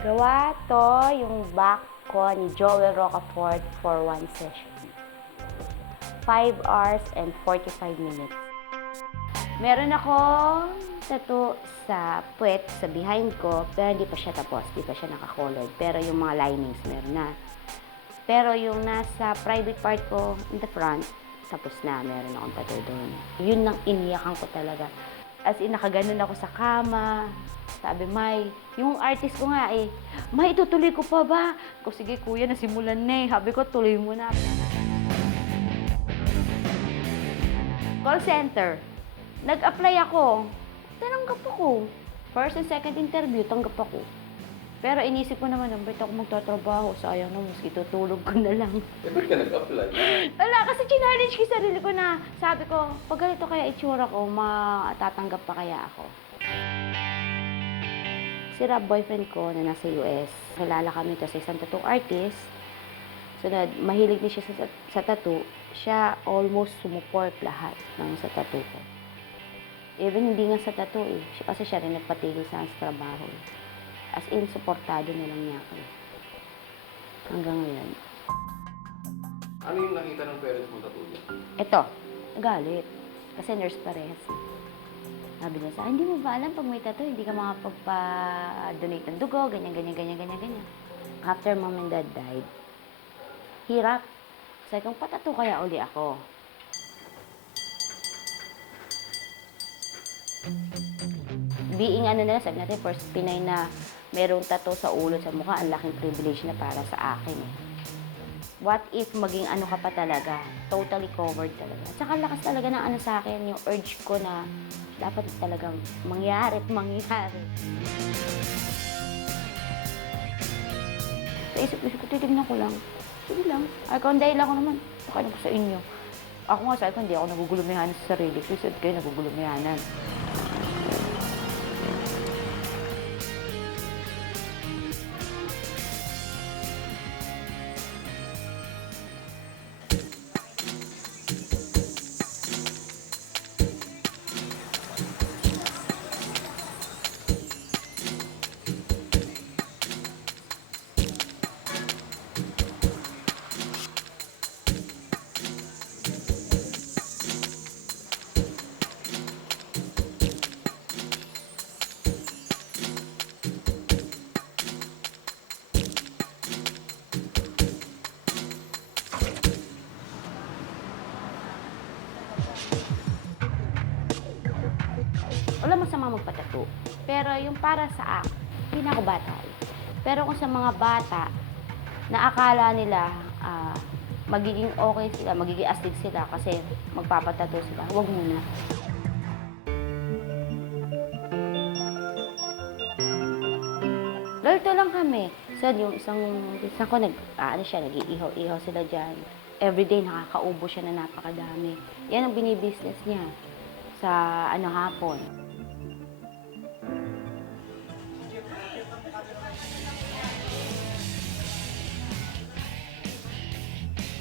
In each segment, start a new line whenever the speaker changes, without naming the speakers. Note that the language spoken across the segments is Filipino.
Gawa to yung back ko ni Joel Rocafort for one session. 5 hours and 45 minutes. Meron akong tattoo sa puwet, sa behind ko, pero hindi pa siya tapos, hindi pa siya naka-colored. Pero yung mga linings meron na. Pero yung nasa private part ko, in the front, tapos na, meron akong tattoo doon. Yun lang iniyakan ko talaga. As in, nakaganon ako sa kama. Sabi, May, yung artist ko nga eh, May, itutuloy ko pa ba? Ko, sige kuya, nasimulan na eh. Sabi ko, tuloy mo na. Call center. Nag-apply ako. Tananggap ako. First and second interview, tanggap ako. Pero inisip ko naman, "Ang ba't ako magtatrabaho? Sayang na, mas itutulog ko na lang.
Eh, ba't ka nag-apply?
Wala, kasi challenge ko sarili ko na sabi ko, pag ganito kaya itsura ko, matatanggap pa kaya ako. Si Rob, boyfriend ko na nasa US, kilala kami to sa isang tattoo artist. Sunod, mahilig din siya sa, sa tattoo. Siya almost sumuport lahat ng sa tattoo ko. Even hindi nga sa tattoo eh. Kasi siya rin nagpatigil sa trabaho. eh. As in, supportado na lang niya ako. Hanggang ngayon.
Ano yung nakita ng parents mo niya?
Ito, nagalit. Kasi nurse parehas. Sabi niya sa akin, hindi mo ba alam pag may tattoo, hindi ka makapagpa-donate ng dugo, ganyan, ganyan, ganyan, ganyan, ganyan. After mom and dad died, hirap. Sabi ko, patato kaya uli ako. Being ano na lang, sabi natin, first Pinay na merong tattoo sa ulo, sa mukha, ang laking privilege na para sa akin eh what if maging ano ka pa talaga, totally covered talaga. At saka lakas talaga ng ano sa akin, yung urge ko na dapat talagang mangyari at mangyari. Sa isip-isip ko, titignan ko lang. Sige lang. Ay, kung dahil ako naman, baka ko sa inyo. Ako nga, sabi ko, hindi ako nagugulumihan sa sarili ko. Sabi kayo, nagugulumihanan. Wala masama magpatato. Pero yung para sa akin, hindi na ako bata. eh. Pero kung sa mga bata, na akala nila ah, magiging okay sila, magiging astig sila kasi magpapatato sila, huwag muna. Galito lang kami. So, yung isang, isang ko, nag, ah, ano siya, nag-iihaw-ihaw sila dyan. Everyday, nakakaubo siya na napakadami. Yan ang binibusiness niya sa ano hapon.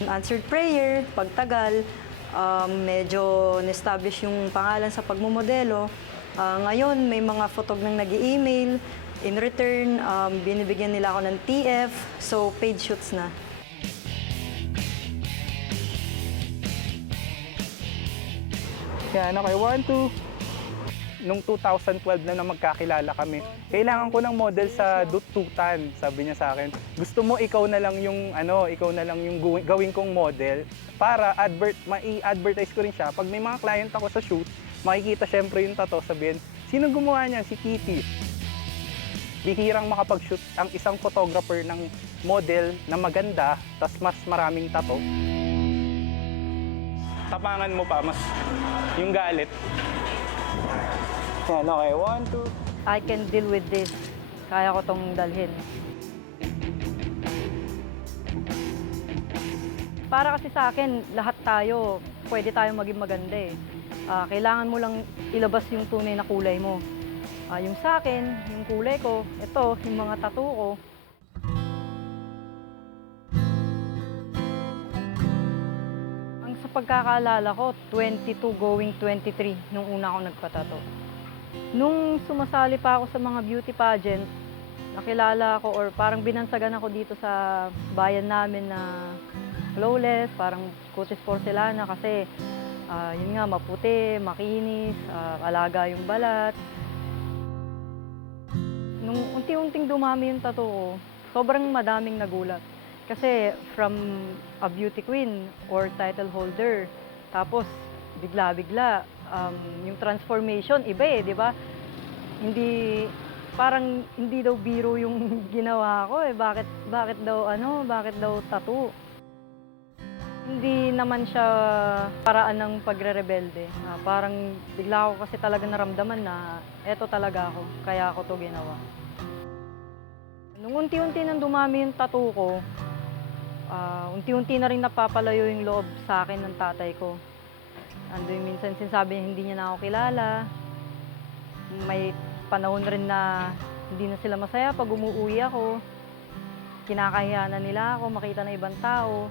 Answered prayer, pagtagal, um, medyo na-establish yung pangalan sa pagmumodelo. Ah, ngayon, may mga photog nang nag email In return, um, binibigyan nila ako ng TF, so paid shoots na.
Yan, okay, one, two. Nung 2012 na na magkakilala kami, kailangan ko ng model sa dututan, sabi niya sa akin. Gusto mo ikaw na lang yung ano, ikaw na lang yung gawin, kong model para advert mai-advertise ko rin siya. Pag may mga client ako sa shoot, makikita syempre yung tato, sabihin, sino gumawa niyan? Si Kitty. Bihirang makapag-shoot ang isang photographer ng model na maganda, tas mas maraming tato. Tapangan mo pa, mas yung galit. Yan, okay. One, two.
I can deal with this. Kaya ko tong dalhin. Para kasi sa akin, lahat tayo, pwede tayo maging maganda eh. Ah, kailangan mo lang ilabas yung tunay na kulay mo. Ah, yung sa akin, yung kulay ko, ito, yung mga tattoo ko, Ang sa pagkakaalala ko, 22 going 23 nung una ako nagpatato. Nung sumasali pa ako sa mga beauty pageant, nakilala ko or parang binansagan ako dito sa bayan namin na flawless, parang kutis porcelana kasi ah, yun nga, maputi, makinis, ah, alaga yung balat. Nung unti-unting dumami yung tattoo ko, sobrang madaming nagulat. Kasi from a beauty queen or title holder, tapos bigla-bigla, um, yung transformation, iba eh, di ba? Hindi, parang hindi daw biro yung ginawa ko eh. Bakit, bakit daw ano, bakit daw tattoo? Hindi naman siya paraan ng pagre-rebelde. Ah, parang bigla ako kasi talaga naramdaman na eto talaga ako, kaya ako to ginawa. Nung unti-unti nang dumami yung tattoo ko, ah, unti-unti na rin napapalayo yung loob sa akin ng tatay ko. Ando yung minsan sinasabi niya hindi niya na ako kilala. May panahon rin na hindi na sila masaya pag umuwi ako. Kinakahiya na nila ako makita ng ibang tao.